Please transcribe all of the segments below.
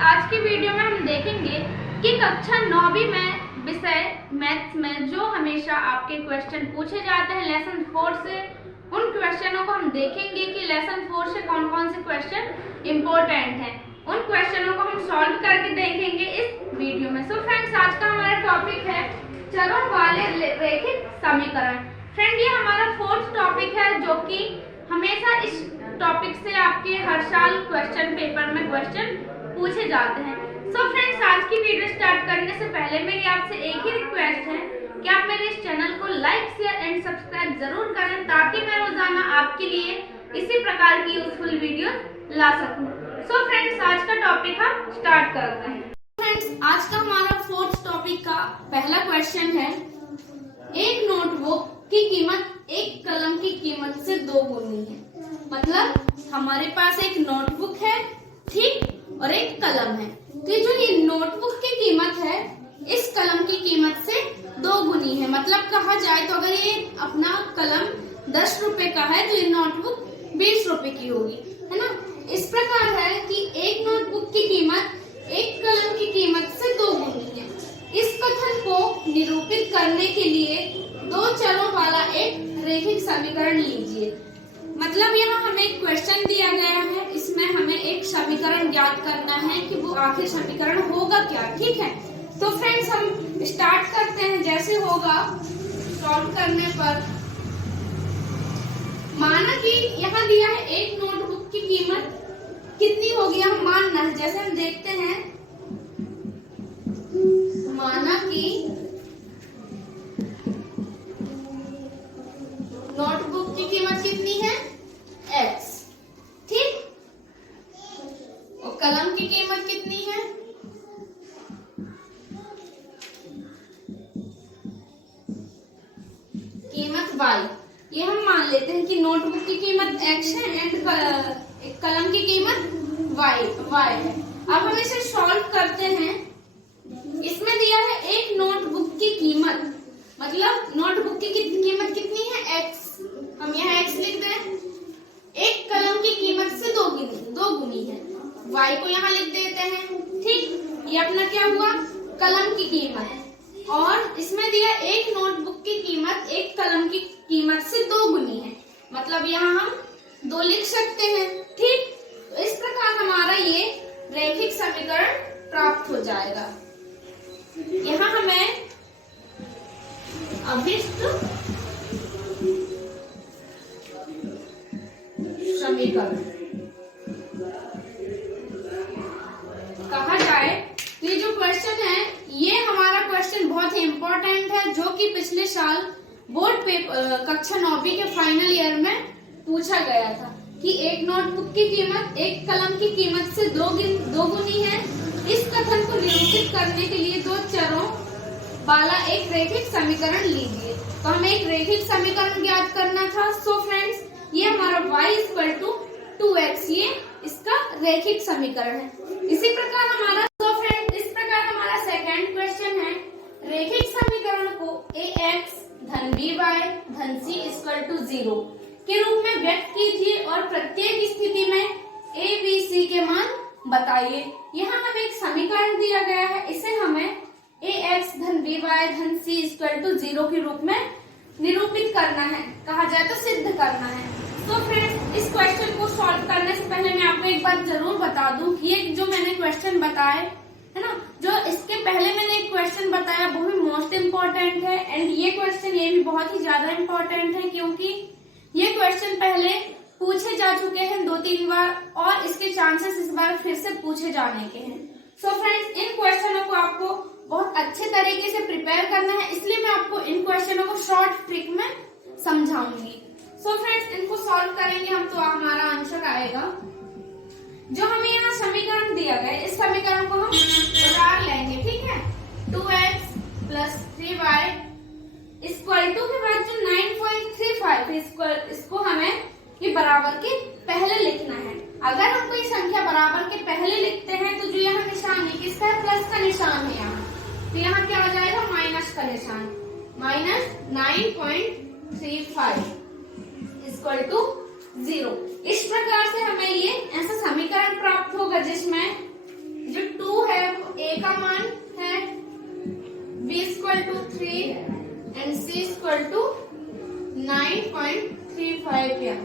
आज की वीडियो में हम देखेंगे कि कक्षा 9वीं में विषय मैथ्स में जो हमेशा आपके क्वेश्चन पूछे जाते हैं लेसन 4 से, उन क्वेश्चनों को हम देखेंगे कि लेसन 4 से कौन कौन से क्वेश्चन इम्पोर्टेंट हैं। उन क्वेश्चनों को हम सॉल्व करके देखेंगे इस वीडियो में। सो फ्रेंड्स, आज का हमारा टॉपिक है चरों वाले रैखिक समीकरण। फ्रेंड, ये हमारा 4th टॉपिक है जो कि हमेशा इस टॉपिक से आपके हर साल क्वेश्चन पेपर में क्वेश्चन पूछे जाते हैं। सो फ्रेंड्स, आज की वीडियो स्टार्ट करने से पहले मेरी आपसे एक ही रिक्वेस्ट है कि आप मेरे इस चैनल को लाइक, शेयर एंड सब्सक्राइब जरूर करें ताकि मैं रोजाना आपके लिए इसी प्रकार की यूजफुल वीडियो ला सकूं। सो फ्रेंड्स, आज का टॉपिक हम स्टार्ट करते हैं। फ्रेंड्स, आज का हमारा 4th टॉपिक का पहला क्वेश्चन है, एक नोटबुक की कीमत एक कलम की कीमत से 2 गुनी है। मतलब हमारे पास एक नोटबुक है, ठीक, और एक कलम है। तो जो ये नोटबुक की कीमत है इस कलम की कीमत से 2 गुनी है। मतलब कहा जाए तो अगर ये अपना कलम 10 रुपए का है तो ये नोटबुक 20 रुपए की होगी, है ना। इस प्रकार है कि एक नोटबुक की कीमत एक कलम की कीमत से 2 गुनी है। इस कथन को निरूपित करने के लिए 2 चरों वाला एक रैखिक समीकरण लीजिए। मतलब यहाँ हमें एक क्वेश्चन दिया गया है, इसमें हमें एक समीकरण ज्ञात करना है कि वो आखिर समीकरण होगा क्या, ठीक है। तो फ्रेंड्स, हम स्टार्ट करते हैं। जैसे होगा सॉल्व करने पर, माना कि यहाँ दिया है एक नोटबुक की कीमत कितनी होगी, हम मानना है। जैसे हम देखते हैं, माना कि नोटबुक की कीमत कितनी है x, ठीक, और कलम की कीमत कितनी है कीमत y। ये हम मान लेते हैं कि नोटबुक की कीमत x है एंड कलम की कीमत y है। अब हम इसे सॉल्व करते हैं। इसमें दिया है एक नोटबुक की कीमत, मतलब नोटबुक की कीमत कितनी है x, हम यहाँ x लिख दें। एक कलम की कीमत से 2 गुनी है, y को यहाँ लिख देते हैं, ठीक। ये अपना क्या हुआ, कलम की कीमत। और इसमें दिया एक नोटबुक की कीमत एक कलम की कीमत से 2 गुनी है, मतलब यहाँ हम 2 लिख सकते हैं, ठीक। तो इस प्रकार हमारा ये रैखिक समीकरण प्राप्त हो जाएगा। यहाँ हमें अभिष्ट समीकरण कहा जाए तो ये जो क्वेश्चन है ये हमारा क्वेश्चन बहुत ही इम्पोर्टेंट है, जो कि पिछले साल बोर्ड पेपर कक्षा 9वीं के फाइनल ईयर में पूछा गया था कि एक नोटबुक की कीमत एक कलम की कीमत से 2 गुनी है। इस कथन को निरूपित करने के लिए 2 चरों वाला एक रैखिक समीकरण लीजिए। तो हमें एक रैखिक समीकरण ज्ञात करना था। सो फ्रेंड्स, ये हमारा y = 2x, ये इसका रैखिक समीकरण है। इसी प्रकार हमारा इस प्रकार हमारा सेकंड क्वेश्चन है, रैखिक समीकरण को ax धन by धन c = 0 के रूप में व्यक्त कीजिए और प्रत्येक स्थिति में a, b, c के मान बताइए। यहाँ हमें एक समीकरण दिया गया है, इसे हमें ax धन by धन c = 0 के रूप में निरूपित करना है, कहा जाए तो सिद्ध करना है। तो फ्रेंड्स, इस क्वेश्चन को सॉल्व करने से पहले मैं आपको एक बात जरूर बता दूं कि ये जो मैंने क्वेश्चन बताए है ना, जो इसके पहले मैंने एक क्वेश्चन बताया वो भी मोस्ट इम्पोर्टेंट है, एंड ये क्वेश्चन ये भी बहुत ही ज्यादा इम्पोर्टेंट है क्योंकि ये क्वेश्चन पहले पूछे जा चुके हैं 2-3 बार और इसके चांसेस इस बार फिर से पूछे जाने के हैं। सो फ्रेंड्स, इन क्वेश्चनों को आपको बहुत अच्छे तरीके से प्रिपेयर करना है, इसलिए मैं आपको इन क्वेश्चनों को शॉर्ट ट्रिक में समझाऊंगी। सो फ्रेंड्स, इनको सॉल्व करेंगे हम तो हमारा आंसर आएगा। जो हमें यहाँ समीकरण दिया गया है इस समीकरण को हम उतार लेंगे, ठीक है। 2x + 3y = के बाद जो 9.35 इसको हमें ये बराबर के पहले लिखना है। अगर हम कोई संख्या बराबर के पहले लिखते हैं तो जो यहाँ निशान है किसका है, प्लस का निशान है यहाँ, तो यहाँ क्या हो जाएगा, माइनस का निशान, -9.35 = 0। इस प्रकार से हमें ये ऐसा समीकरण प्राप्त होगा जिसमें जो इक्वल टू 9.35m।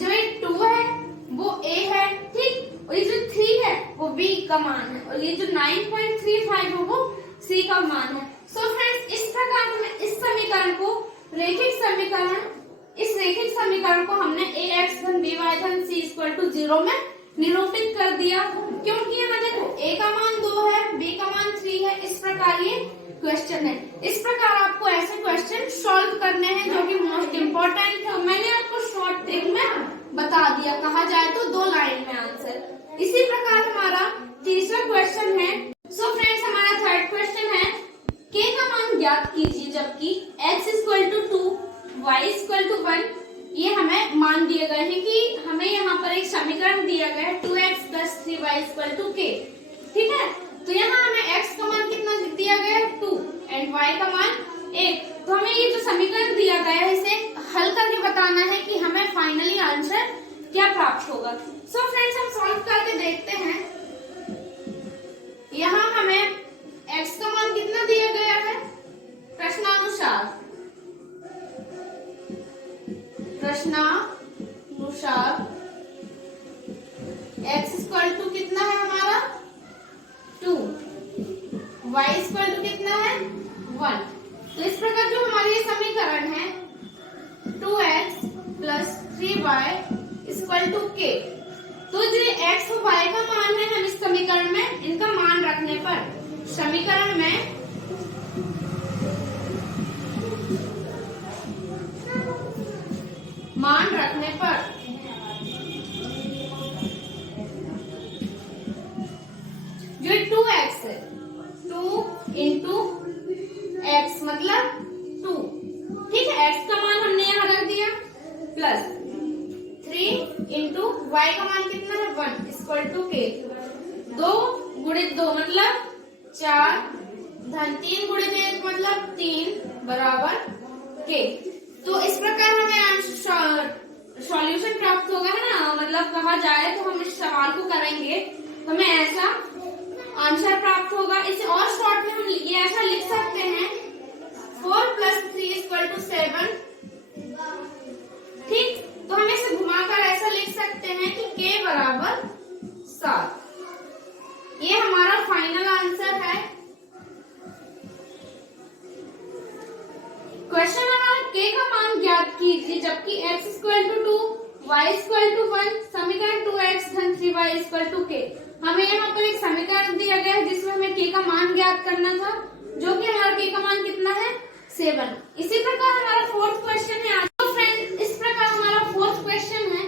जो ये 2 है वो A है, ठीक, और ये जो 3 है वो B का मान है, और ये जो 9.35 है वो C का मान है। सो फ्रेंड्स, इस प्रकार हमें इस समीकरण को इस रेखिक समीकरण को हमने ax धन by धन c इक्वल टू 0 में निरूपित कर दिया, क्योंकि यहाँ देखो a का मान 2 है, b का मान 3 है। इस प्रकार ये क्वेश्चन है। इस प्रकार आपको ऐसे क्वेश्चन सॉल्व करने हैं जो कि मोस्ट इम्पोर्टेंट है। मैंने आपको शॉर्ट ट्रिक में बता दिया, कहा जाए तो 2 लाइन में आंसर। इसी प्रकार हमारा तीसरा क्वेश्चन है। सो फ्रेंड्स, हमारा थर्ड क्वेश्चन है k का मान ज्ञात कीजिए जबकि x equal to 2 y equal to 1। ये हमें मान दिए गए हैं कि हमें यहाँ पर एक समीकरण दिया गया है 2x plus 3y equal to k, ठीक है। तो यहाँ हमें x का मान कितना दिया गया है 2 एंड y का मान 1। तो हमें ये जो समीकरण दिया गया है इसे हल करके बताना है कि हमें फाइनली आंसर क्या प्राप्त होगा। सो फ्रेंड्स, हम सॉल्व करके देखते हैं। यहाँ हमें x का मान कितना दिया गया है प्रश्नानुसार x इक्वल टू कितना है हमारा 2, y इक्वल टू कितना है 1। तो इस प्रकार जो हमारी समीकरण है 2x plus 3y equal to k। तो जो x और y का मान है, हम इस समीकरण में इनका मान रखने पर समीकरण में मान रखने पर जो 2x है 2 इंटू एक्स मतलब 2, ठीक है। x का मान हमने यहाँ रख दिया प्लस 3 इंटू y का मान कितना है 1 इक्वल टू k। 2 गुणित 2 मतलब 4 धन 3 गुणित 1 मतलब 3 बराबर k। तो इस प्रकार हमें सॉल्यूशन प्राप्त होगा, है ना। मतलब कहा जाए तो हम इस सवाल को करेंगे तो हमें ऐसा आंसर प्राप्त होगा। इसे और शॉर्ट में हम ये ऐसा लिख सकते हैं 4 प्लस 3 इक्वल टू 7, ठीक। तो हम इसे घुमाकर ऐसा लिख सकते हैं कि k बराबर 7। ये हमारा फाइनल आंसर है। क्वेश्चन हमारा k का मान ज्ञात कीजिए जबकि x equal to 2 y equal to 1 समीकरण 2x धन 3y इक्वल टू k। हमें यहाँ पर एक समीकरण दिया गया है जिसमें हमें k का मान ज्ञात करना था, जो कि हमारा k का मान कितना है 7। इसी प्रकार हमारा फोर्थ क्वेश्चन है। तो फ्रेंड, इस प्रकार हमारा फोर्थ क्वेश्चन है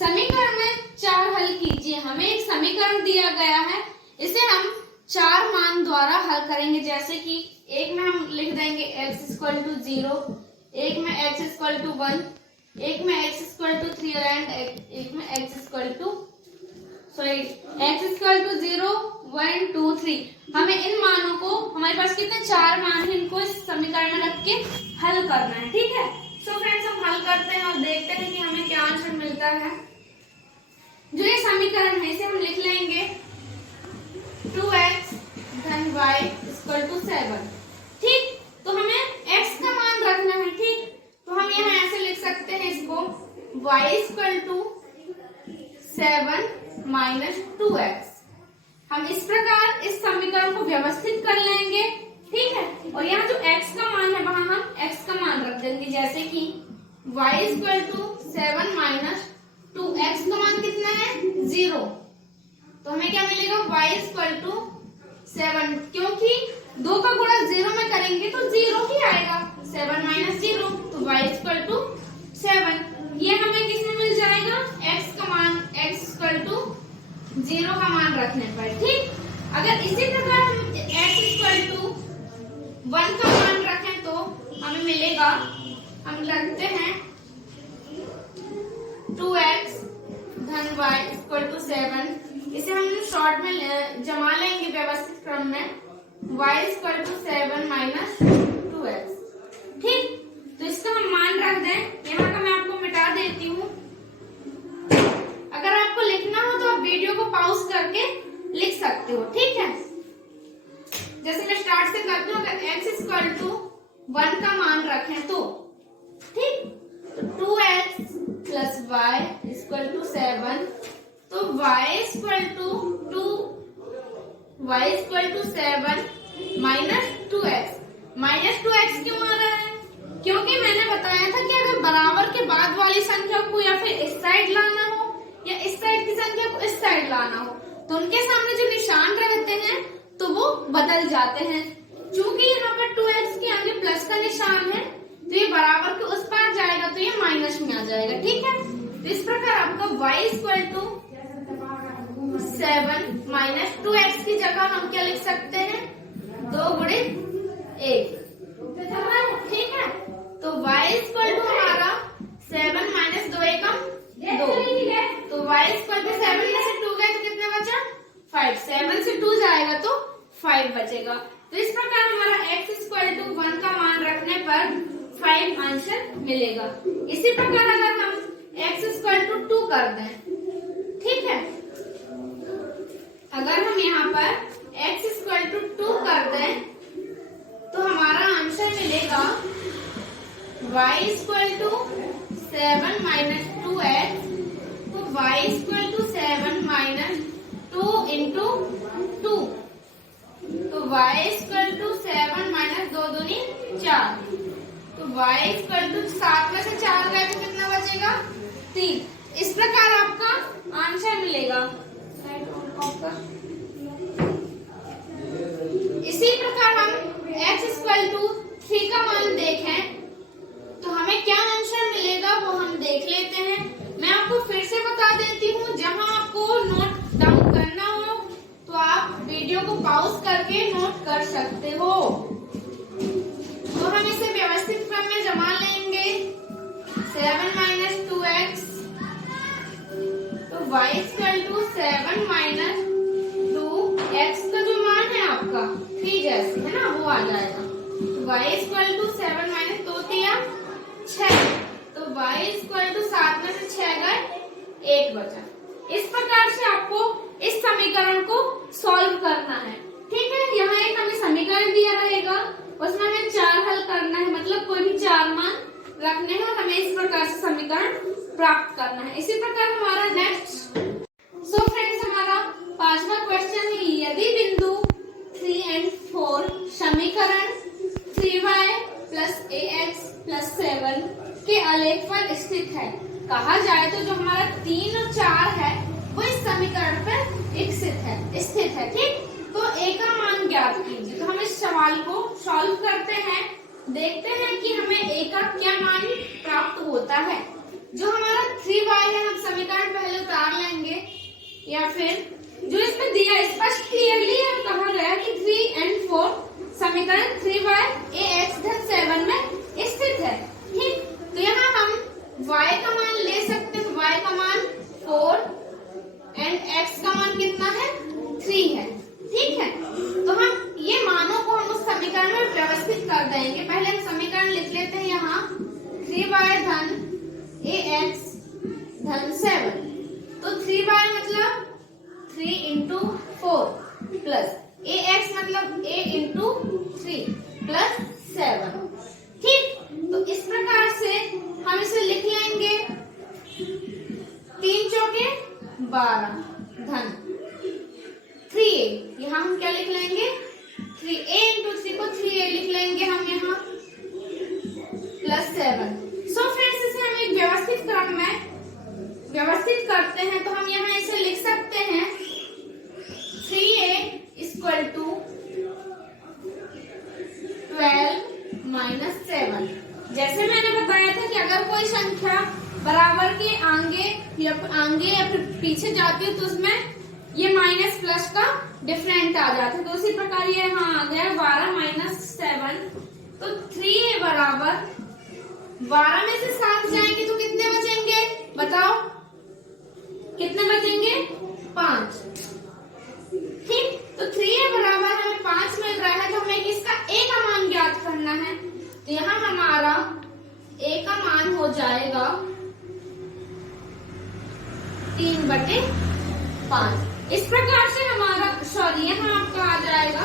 समीकरण में 4 हल कीजिए। हमें एक समीकरण दिया गया है, इसे हम 4 मान द्वारा हल करेंगे। जैसे कि एक में हम लिख देंगे x इक्वल टू 0, एक में x इक्वल टू 1, एक में x इक्वल टू 3 एंड एक में x equal to x equal to 0 1 2 3। हमें इन मानों को, हमारे पास कितने 4 मान है, इनको इस समीकरण में रख के हल करना है, ठीक है। सो फ्रेंड्स, हम हल करते हैं और देखते हैं कि हमें क्या आंसर मिलता है। जो ये समीकरण है इसे हम लिख लेंगे 2x धन y इक्वल टू 7, ठीक। तो हमें x का मान रखना है, ठीक। तो हम यहाँ ऐसे लिख सकते हैं इसको y equal to 7 minus 2x। हम इस प्रकार इस समीकरण को व्यवस्थित कर लेंगे, ठीक है। और यहाँ जो x का मान है वहां हम x का मान रख देंगे, जैसे कि y equal to 7 minus 2x का मान कितना है 0। तो हमें क्या मिलेगा y इक्वल टू 7, क्योंकि 2 का गुणा 0 में करेंगे तो 0 ही आएगा। 7 माइनस 0 तो y इक्वल टू 7। ये हमें किसमें मिल जाएगा x का मान, x इक्वल टू 0 का मान रखने पर, ठीक। अगर इसी प्रकार हम x इक्वल टू 1 का मान रखें तो हमें मिलेगा, हम रखते हैं 2x धन y इक्वल टू 7। इसे हम शॉर्ट में जमा लेंगे व्यवस्थित क्रम में y equal to 7 minus 2x, ठीक। तो इसका हम मान रख दें। यहाँ का मैं आपको मिटा देती हूँ। अगर आपको लिखना हो तो आप वीडियो को पॉज करके लिख सकते हो, ठीक है। जैसे मैं स्टार्ट से करती हूँ, अगर x इक्वल टू 1 का मान रखें तो, ठीक, तो 2x plus Y equal to 7, तो y equal to 7 minus 2x क्यों आ रहा है? क्योंकि मैंने बताया था कि अगर बराबर के बाद वाली संख्या को या फिर इस साइड लाना हो या इस साइड की संख्या को इस साइड लाना हो तो उनके सामने जो निशान रहते हैं तो वो बदल जाते हैं। चूंकि यहाँ पर 2x के आगे प्लस का निशान है तो ये बराबर के उस पार जाएगा तो ये माइनस में आ जाएगा, ठीक है। तो इस प्रकार आपका y equal to 7 minus 2x की जगह हम क्या लिख सकते हैं, 2 गुणे 1, ठीक है। तो y इक्वल टू हमारा 7 माइनस 2 एकम 2, तो y इक्वल टू 7 में से 2 गए तो कितना बचा, 5, 7 से 2 जाएगा तो 5 बचेगा। तो इस प्रकार हमारा x इक्वल टू 1 का मान रखने पर 5 आंसर मिलेगा। इसी प्रकार अगर हम x इक्वल टू 2 कर दें, ठीक है, अगर हम यहाँ पर x इक्वल टू 2 कर दें तो हमारा आंसर मिलेगा y equal to 7 minus 2x, तो y equal to 7 minus 2 into 2, तो y इक्वल टू 7 माइनस 2 दूनी 4, तो y इक्वल टू 7 में से 4 गए तो कितना बचेगा, 3। इस प्रकार आपका आंसर मिलेगा। इसी प्रकार हम x इक्वल टू 3 का मान देखें तो हमें क्या आंसर मिलेगा वो हम देख लेते हैं। मैं आपको फिर से बता देती हूँ, जहां आपको नोट डाउन करना हो तो आप वीडियो को पॉज करके नोट कर सकते हो। तो हम इसे व्यवस्थित क्रम में जमा लेंगे। 7 माइनस 2x, तो y equal to 7 minus 2x का जो मान है आपका 3 जैसे है ना वो आ जाएगा। y इक्वल टू 7 माइनस 2 दिया 6, तो y इक्वल टू 7 में से 6 गए 1 बचा। इस प्रकार से आपको इस समीकरण को सॉल्व करना है, ठीक है। यहाँ एक हमें समीकरण दिया रहेगा, उसमें हमें 4 हल करना है, मतलब कोई भी 4 मान रखने हैं, हमें इस प्रकार से समीकरण प्राप्त करना है। इसी प्रकार हमारा नेक्स्ट, सो फ्रेंड्स, हमारा 5वां क्वेश्चन है, यदि बिंदु 3 और 4 समीकरण 3y प्लस ax प्लस 7 के आलेख पर स्थित है, कहा जाए तो जो हमारा 3 और 4 है वो इस समीकरण पर स्थित है, ठीक। तो a का मान ज्ञात कीजिए। तो हम इस सवाल को सॉल्व करते हैं, देखते हैं कि हमें a का क्या मान प्राप्त होता है। जो हमारा 3y है हम समीकरण पहले उतार लेंगे, या फिर जो इसमें दिया स्पष्ट क्लियरली कहा गया कि 3 और 4 समीकरण 3y ax धन 7 में स्थित है, ठीक। तो यहाँ हम y का मान ले सकते हैं, y का मान 4 और x का मान कितना है, 3 है, ठीक है। तो हम ये मानों को हम उस समीकरण में व्यवस्थित कर देंगे। पहले हम समीकरण लिख लेते हैं यहाँ 3y धन ax धन 7, तो 3y मतलब 3 इंटू 4 प्लस ax मतलब a इंटू 3 प्लस 7, ठीक। तो इस प्रकार से हम इसे लिख लेंगे 3 चौके 12 धन 3a, यहाँ हम क्या लिख लेंगे 3a इंटू 3 को 3a लिख लेंगे हम यहाँ प्लस 7। सो फ्रेंड्स, इसे हम एक व्यवस्थित क्रम में व्यवस्थित करते हैं, तो हम यहाँ इसे लिख सकते हैं 3a इक्वल टू 12 माइनस 7। जैसे मैंने बताया था कि अगर कोई संख्या बराबर के आगे या फिर पीछे जाती है तो उसमें ये माइनस प्लस का डिफरेंट आ जाता है। तो उसी प्रकार ये यहाँ आ गया 12 माइनस 7, तो 3a बराबर 12 में से 7 जाएंगे तो कितने बचेंगे, बताओ कितने बचेंगे, 5, ठीक। तो 3a बराबर हमें 5 मिल रहा है, तो हमें इसका a का मान ज्ञात करना है। तो यहाँ हमारा a का मान हो जाएगा 3/5। इस प्रकार से हमारा यहाँ आपका आ जाएगा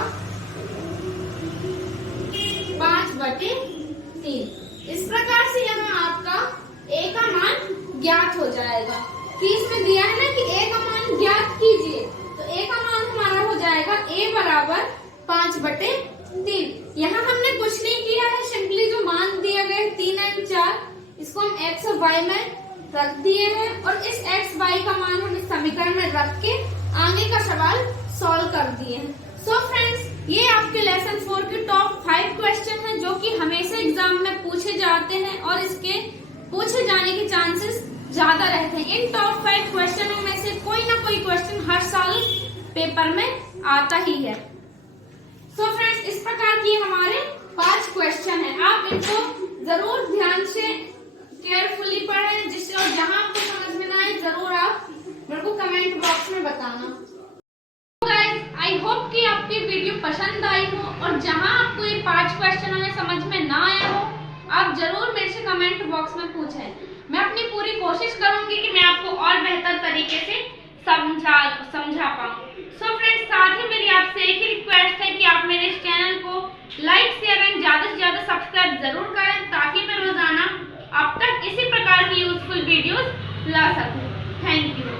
5/5। 3। इस प्रकार से यहाँ आपका a का मान ज्ञात हो जाएगा कि इसमें दिया है ना कि a का मान ज्ञात कीजिए, तो a का मान हमारा हो जाएगा a बराबर 5/3। यहाँ हमने कुछ नहीं किया है, सिंपली जो मान दिए गए 3 और 4 इसको हम x और y में रख दिए हैं और इस x y का मान हम इस समीकरण में रख के आगे का सवाल सॉल्व कर दिए हैं। सो फ्रेंड्स, ये आपके लेसन 4 के टॉप 5 क्वेश्चन हैं जो कि हमेशा एग्जाम में पूछे जाते हैं और इसके पूछे जाने के चांसेस ज्यादा रहते हैं। इन टॉप 5 क्वेश्चनों में से कोई ना कोई क्वेश्चन हर साल पेपर में आता ही है। सो फ्रेंड्स, इस प्रकार की हमारे 5 क्वेश्चन हैं। आप इनको जरूर ध्यान से केयरफुली पढ़ें, जिससे और जहां आपको समझ में ना आए जरूर आप मेरे को कमेंट बॉक्स में बताना। आई होप कि आपकी वीडियो पसंद आई हो और जहां आपको ये 5 क्वेश्चनों में समझ में ना आया हो आप जरूर मेरे से कमेंट बॉक्स में पूछें। मैं अपनी पूरी कोशिश करूंगी कि मैं आपको और बेहतर तरीके से समझा पाऊँ। सो फ्रेंड्स, साथ ही मेरी आपसे एक ही रिक्वेस्ट है कि आप मेरे इस चैनल को लाइक शेयर एंड ज्यादा से ज्यादा सब्सक्राइब जरूर करें ताकि मैं रोजाना आप तक इसी प्रकार की यूजफुल वीडियोस ला सकूं। Thank you.